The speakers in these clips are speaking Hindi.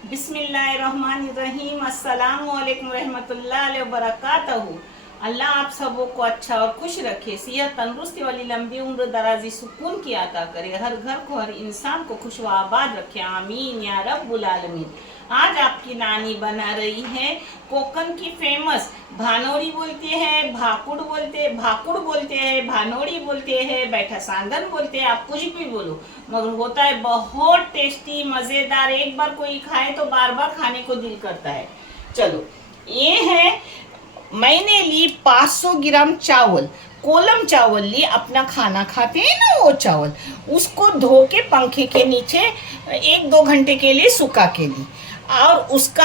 बिस्मिल्लाहिर्रहमानिर्रहीम। अस्सलामुअलैकुम रहमतुल्लाहि व बरकातहू। अल्लाह आप सबों को अच्छा और खुश रखे, सेहत तंदुरुस्ती वाली लंबी उम्र दराजी सुकून की अता करे, हर घर को हर इंसान को खुश व आबाद रखे, आमीन या रब्बुल आलमीन। आज आपकी नानी बना रही है कोकन की फेमस भानोड़ी बोलते हैं, भाकुड़ बोलते हैं, भानोड़ी बोलते हैं, बैठा सांगन बोलते हैं, आप कुछ भी बोलो, मगर होता है बहुत टेस्टी मज़ेदार। एक बार कोई खाए तो बार बार खाने को दिल करता है। चलो, ये है, मैंने ली 500 ग्राम चावल, कोलम चावल ली, अपना खाना खाते हैं ना वो चावल, उसको धो के पंखे के नीचे 1-2 घंटे के लिए सुखा के ली। और उसका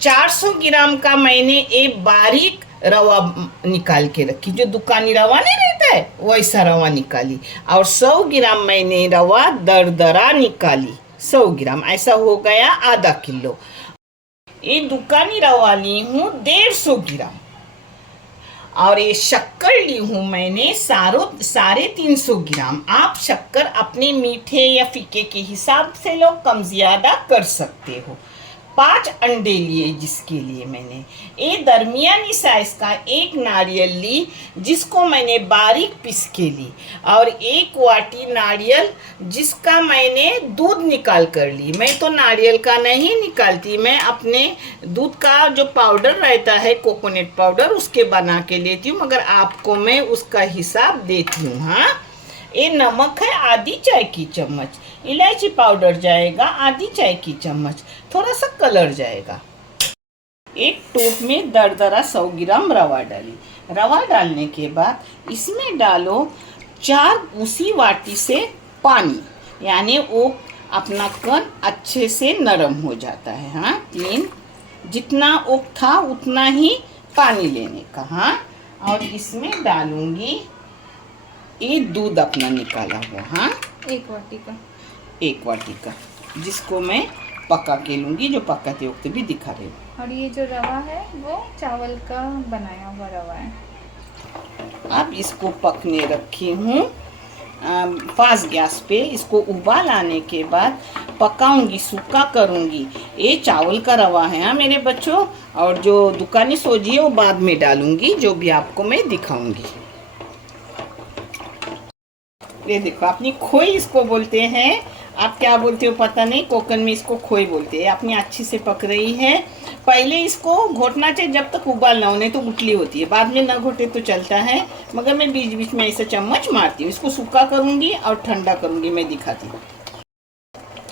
400 ग्राम का मैंने एक बारीक रवा निकाल के रखी, जो दुकानी रवा नहीं रहता है वैसा रवा निकाली। और 100 ग्राम मैंने रवा दरदरा निकाली, 100 ग्राम, ऐसा हो गया आधा किलो। ये दुकानी रवा ली हूँ 150 ग्राम। और ये शक्कर ली हूँ मैंने 350 ग्राम। आप शक्कर अपने मीठे या फीके के हिसाब से लोग कम ज़्यादा कर सकते हो। 5 अंडे लिए, जिसके लिए मैंने ये दरमियानी साइज का एक नारियल ली, जिसको मैंने बारीक पीस के ली। और 1 वाटी नारियल, जिसका मैंने दूध निकाल कर ली। मैं तो नारियल का नहीं निकालती, मैं अपने दूध का जो पाउडर रहता है कोकोनट पाउडर, उसके बना के लेती हूँ, मगर आपको मैं उसका हिसाब देती हूँ। हाँ, ये नमक है आधी चाय की चम्मच, इलायची पाउडर जाएगा आधी चाय की चम्मच, थोड़ा सा कलर जाएगा। एक टोप में दरदरा 100 ग्राम रवा डाली। रवा डालने के बाद इसमें डालो 4 उसी वाटी से पानी, यानी वो अपना कण अच्छे से नरम हो जाता है। हाँ, 3 जितना ओक था उतना ही पानी लेने का। हाँ, और इसमें डालूंगी ये दूध अपना निकाला हुआ। हाँ, 1 वाटी का, जिसको मैं पका के लूँगी, जो पकाते वक्त भी दिखा रही हूँ। और ये जो रवा है वो चावल का बनाया हुआ रवा है। अब इसको पकने रखी हूँ फास्ट गैस पे। इसको उबाल आने के बाद पकाऊंगी, सूखा करूँगी। ये चावल का रवा है। हाँ मेरे बच्चों, और जो दुकानी सोजी है वो बाद में डालूंगी, जो भी आपको मैं दिखाऊंगी। ये देखो, अपनी खोई इसको बोलते हैं, आप क्या बोलते हो पता नहीं, कोकन में इसको खोई बोलते हैं। अपनी अच्छी से पक रही है। पहले इसको घोटना चाहिए जब तक उबाल ना हो, नहीं तो गुठली होती है। बाद में ना घोटे तो चलता है, मगर मैं बीच बीच में ऐसे चम्मच मारती हूँ। इसको सूखा करूँगी और ठंडा करूँगी, मैं दिखाती हूँ।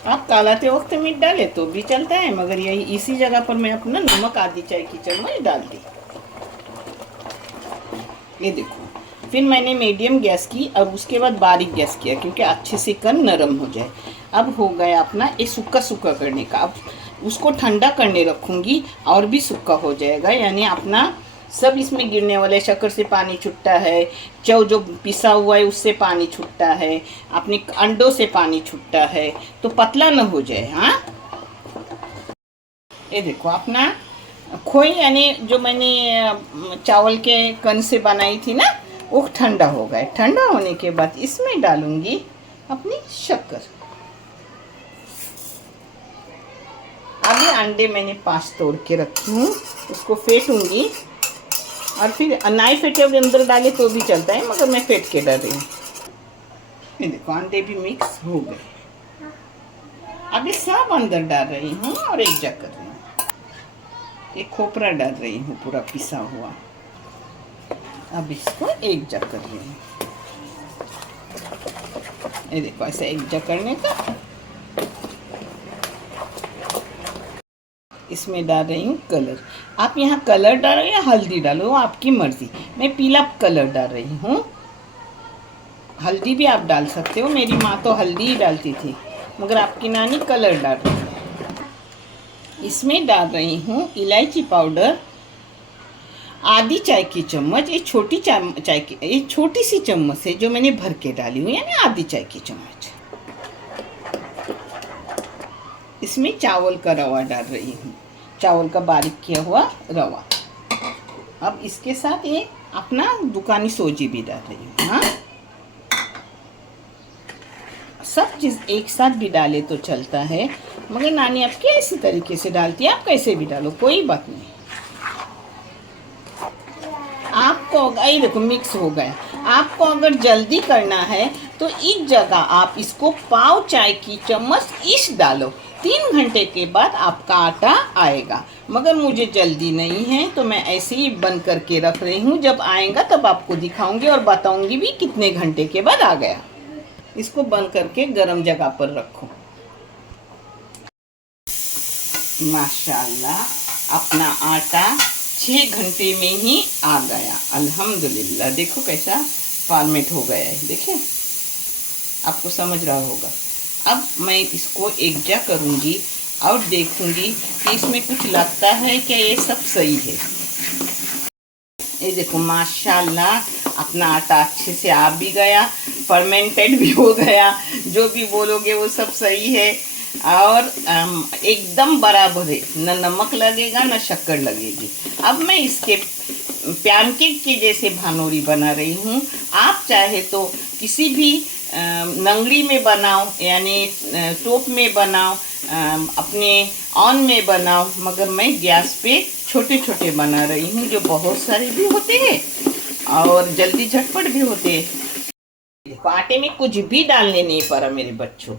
आप कालाते वक्त मीठ डाले तो भी चलता है, मगर यही इसी जगह पर मैं अपना नमक आधी चाय की चम्मच डाल दी। ये देखो, फिर मैंने मीडियम गैस की और उसके बाद बारीक गैस किया, क्योंकि अच्छे से कण नरम हो जाए। अब हो गया अपना ये सूखा सूखा करने का। अब उसको ठंडा करने रखूँगी और भी सूखा हो जाएगा, यानी अपना सब इसमें गिरने वाले, शक्कर से पानी छूटता है, चाव जो पिसा हुआ है उससे पानी छूटता है, अपने अंडों से पानी छूटता है, तो पतला न हो जाए। हाँ, ये देखो अपना खोई, यानी जो मैंने चावल के कण से बनाई थी ना, वो ठंडा हो गया। ठंडा होने के बाद इसमें डालूंगी अपनी शक्कर। अभी अंडे मैंने 5 तोड़ के रखी हूँ, उसको फेंटूंगी। और फिर नाई फेंटे हुए अंदर डाले तो भी चलता है, मगर मैं फेंट के डाल रही हूँ। ये देखो, अंडे भी मिक्स हो गए। अभी सब अंदर डाल रही हूँ और एक जगह कर रही हूँ। एक खोपरा डाल रही हूँ पूरा पिसा हुआ। अब इसको एक जग कर रही हूँ। ये देखो, ऐसे एक जग करने का। इसमें डाल रही हूँ कलर। आप यहाँ कलर डालो या हल्दी डालो, आपकी मर्जी। मैं पीला कलर डाल रही हूँ, हल्दी भी आप डाल सकते हो। मेरी माँ तो हल्दी ही डालती थी, मगर आपकी नानी कलर डाल रही है। इसमें डाल रही हूँ इलायची पाउडर आधी चाय की चम्मच। ये छोटी चाय की, ये छोटी सी चम्मच है जो मैंने भर के डाली हुई, यानी आधी चाय की चम्मच। इसमें चावल का रवा डाल रही हूँ, चावल का बारीक किया हुआ रवा। अब इसके साथ ये अपना दुकानी सोजी भी डाल रही हूँ। हाँ, सब चीज़ एक साथ भी डाले तो चलता है, मगर नानी आपकी ऐसी तरीके से डालती है, आप कैसे भी डालो, कोई बात नहीं। आपको ये देखो मिक्स हो गया। आपको अगर जल्दी करना है तो इस जगह आप इसको पाव चाय की चम्मच इस डालो। 3 घंटे के बाद आपका आटा आएगा। मगर मुझे जल्दी नहीं है तो मैं ऐसे ही बंद करके रख रही हूँ। जब आएगा तब आपको दिखाऊंगी और बताऊंगी भी कितने घंटे के बाद आ गया। इसको बंद करके गर्म जगह पर रखो। माशाल्लाह अपना आटा 6 घंटे में ही आ गया। अल्हम्दुलिल्लाह। देखो कैसा फॉर्मेट हो गया है, देखिए आपको समझ रहा होगा। अब मैं इसको एकजा करूंगी और देखूंगी कि इसमें कुछ लगता है क्या, ये सब सही है। ये देखो माशाल्लाह अपना आटा अच्छे से आ भी गया, फर्मेंटेड भी हो गया, जो भी बोलोगे वो सब सही है। और एकदम बराबर है, न नमक लगेगा न शक्कर लगेगी। अब मैं इसके पैनकेक के जैसे भानोरी बना रही हूँ। आप चाहे तो किसी भी नंगड़ी में बनाओ, यानी टोप में बनाओ, अपने ऑन में बनाओ, मगर मैं गैस पे छोटे छोटे बना रही हूँ, जो बहुत सारे भी होते हैं और जल्दी झटपट भी होते हैं। देखो आटे में कुछ भी डालने नहीं पड़ा मेरे बच्चों।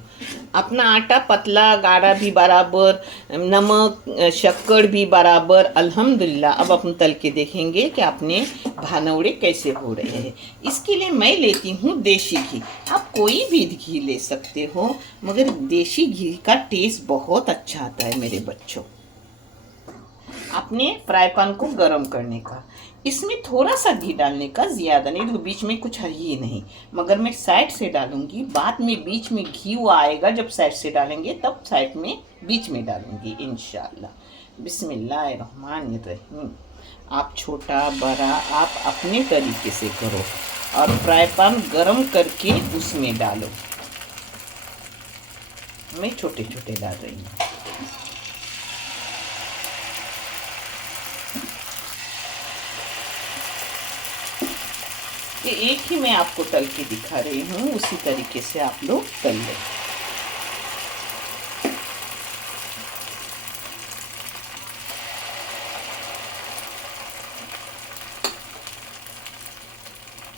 अपना आटा पतला गाढ़ा भी बराबर, नमक शक्कर भी बराबर। अल्हम्दुलिल्लाह। अब अपन तल के देखेंगे कि अपने भानवड़े कैसे हो रहे हैं। इसके लिए मैं लेती हूँ देसी घी। आप कोई भी घी ले सकते हो, मगर देसी घी का टेस्ट बहुत अच्छा आता है मेरे बच्चों। अपने फ्राई पैन को गर्म करने का, इसमें थोड़ा सा घी डालने का, ज़्यादा नहीं। तो बीच में कुछ है ही नहीं, मगर मैं साइड से डालूंगी। बाद में बीच में घी वो आएगा, जब साइड से डालेंगे तब साइड में बीच में डालूंगी इंशाल्लाह। बिस्मिल्लाहिर्रहमानिर्रहीम। आप छोटा बड़ा आप अपने तरीके से करो और फ्राई पैन गर्म करके उसमें डालो। मैं छोटे छोटे डाल रही हूँ। ये एक ही मैं आपको तल के दिखा रही हूँ, उसी तरीके से आप लोग तल लें।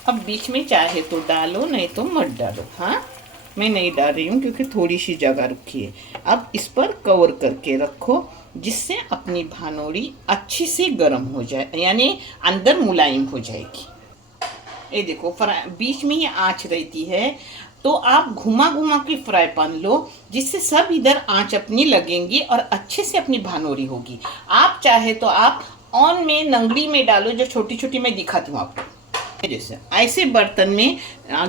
अब बीच में चाहे तो डालो, नहीं तो मत डालो। हाँ मैं नहीं डाल रही हूँ क्योंकि थोड़ी सी जगह रुकी है। अब इस पर कवर करके रखो, जिससे अपनी भानोड़ी अच्छी से गर्म हो जाए, यानी अंदर मुलायम हो जाएगी। ये देखो बीच में ये आँच रहती है, तो आप घुमा घुमा के फ्राई पैन लो, जिससे सब इधर आँच अपनी लगेंगी और अच्छे से अपनी भानोरी होगी। आप चाहे तो आप ऑन में नंगड़ी में डालो, जो छोटी छोटी मैं दिखाती हूँ आपको। जैसे ऐसे बर्तन में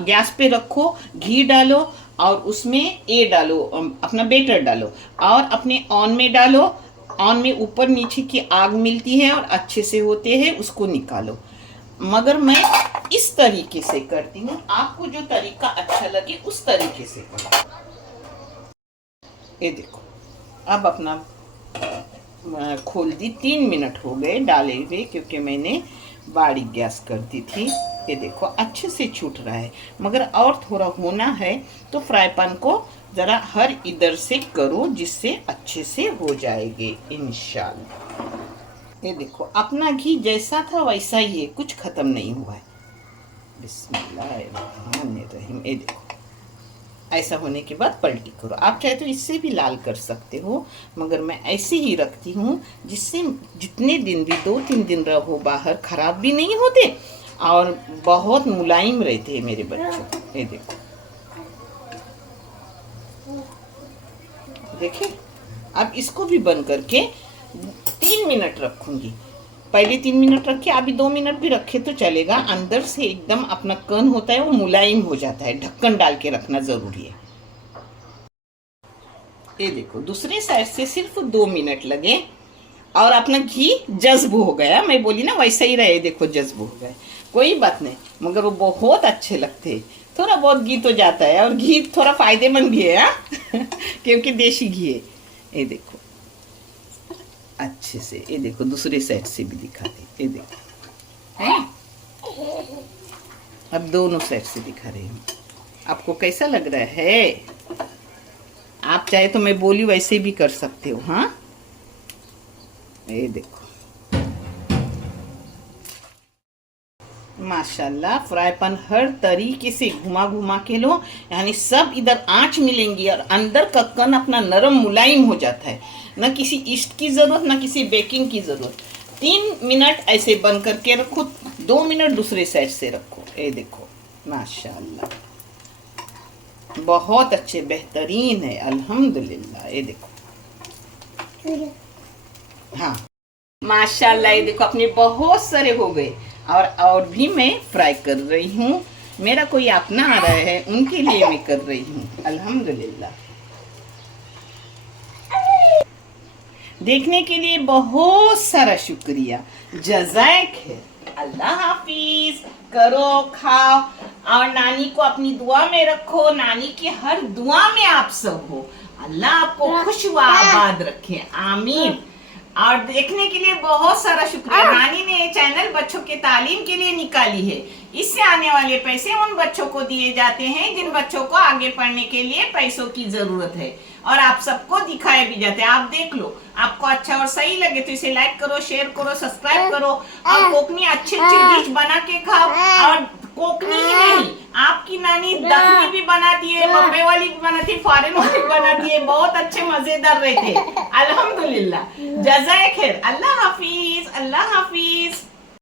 गैस पे रखो, घी डालो और उसमें ये डालो, अपना बेटर डालो और अपने ऑन में डालो। ऑन में ऊपर नीचे की आग मिलती है और अच्छे से होते हैं, उसको निकालो। मगर मैं इस तरीके से करती हूँ, आपको जो तरीका अच्छा लगे उस तरीके से करो। ये देखो अब अपना खोल दी। 3 मिनट हो गए डाले हुए, क्योंकि मैंने बारीक गैस कर दी थी। ये देखो अच्छे से छूट रहा है, मगर और थोड़ा होना है तो फ्राई पैन को ज़रा हर इधर से करो, जिससे अच्छे से हो जाएंगे इंशाल्लाह। ये देखो अपना घी जैसा था वैसा ही है, कुछ ख़त्म नहीं हुआ है। बिस्मिल्लाहिर्रहमानिर्रहीम। ये देखो ऐसा होने के बाद पलटी करो। आप चाहे तो इससे भी लाल कर सकते हो, मगर मैं ऐसे ही रखती हूँ, जिससे जितने दिन भी 2-3 दिन रहो बाहर, ख़राब भी नहीं होते और बहुत मुलायम रहते हैं मेरे बच्चों। ये देखो देखिए। अब इसको भी बंद करके 3 मिनट रखूँगी। पहले 3 मिनट रखे, अभी 2 मिनट भी रखे तो चलेगा। अंदर से एकदम अपना कन होता है वो मुलायम हो जाता है। ढक्कन डाल के रखना ज़रूरी है। ये देखो दूसरे साइड से सिर्फ 2 मिनट लगे और अपना घी जज्ब हो गया। मैं बोली ना वैसा ही रहे, देखो जज्ब हो गए। कोई बात नहीं, मगर वो बहुत अच्छे लगते हैं। थोड़ा बहुत घी तो जाता है, और घी थोड़ा फायदेमंद भी है क्योंकि देसी घी है। ये देखो अच्छे से। ये देखो दूसरे साइड से भी दिखा दे। ये देखो है, अब दोनों साइड से दिखा रही हूँ। आपको कैसा लग रहा है? आप चाहे तो मैं बोली वैसे भी कर सकते हो। हाँ, ये देखो माशाल्लाह, फ्राई पैन हर तरीके से घुमा घुमा के लो, यानी सब इधर आंच मिलेंगी और अंदर का कन अपना नरम मुलायम हो जाता है। न किसी ईस्ट की ज़रूरत, न किसी बेकिंग की ज़रूरत। 3 मिनट ऐसे बंद करके रखो, 2 मिनट दूसरे साइड से रखो। ये देखो माशाल्लाह, बहुत अच्छे, बेहतरीन है अल्हम्दुलिल्लाह। ये देखो, हाँ माशाल्लाह, ये देखो अपने बहुत सारे हो गए और भी मैं फ्राई कर रही हूँ। मेरा कोई अपना आ रहा है, उनके लिए मैं कर रही हूँ अल्हम्दुलिल्लाह। देखने के लिए बहुत सारा शुक्रिया, जज़ाक है। अल्लाह हाफिज। करो, खाओ और नानी को अपनी दुआ में रखो। नानी की हर दुआ में आप सब हो। अल्लाह आपको खुश व आबाद रखे, आमीन। और देखने के लिए बहुत सारा शुक्रिया। नानी ने ये चैनल बच्चों के तालीम के लिए निकाली है। इससे आने वाले पैसे उन बच्चों को दिए जाते हैं जिन बच्चों को आगे पढ़ने के लिए पैसों की जरूरत है, और आप सबको दिखाए भी जाते हैं। आप देख लो, आपको अच्छा और सही लगे तो इसे लाइक करो, शेयर करो, सब्सक्राइब करो और कोकनी अच्छी अच्छी डिश बना के खाओ। और कोकनी ही नहीं, आपकी नानी दखनी भी बनाती है, बम्बे वाली भी बनाती है, फॉरेन वाली भी बनाती है। बहुत अच्छे मजेदार रहते हैं अल्हम्दुलिल्लाह। जज़ाक खैर। अल्लाह हाफिज, अल्लाह हाफिज।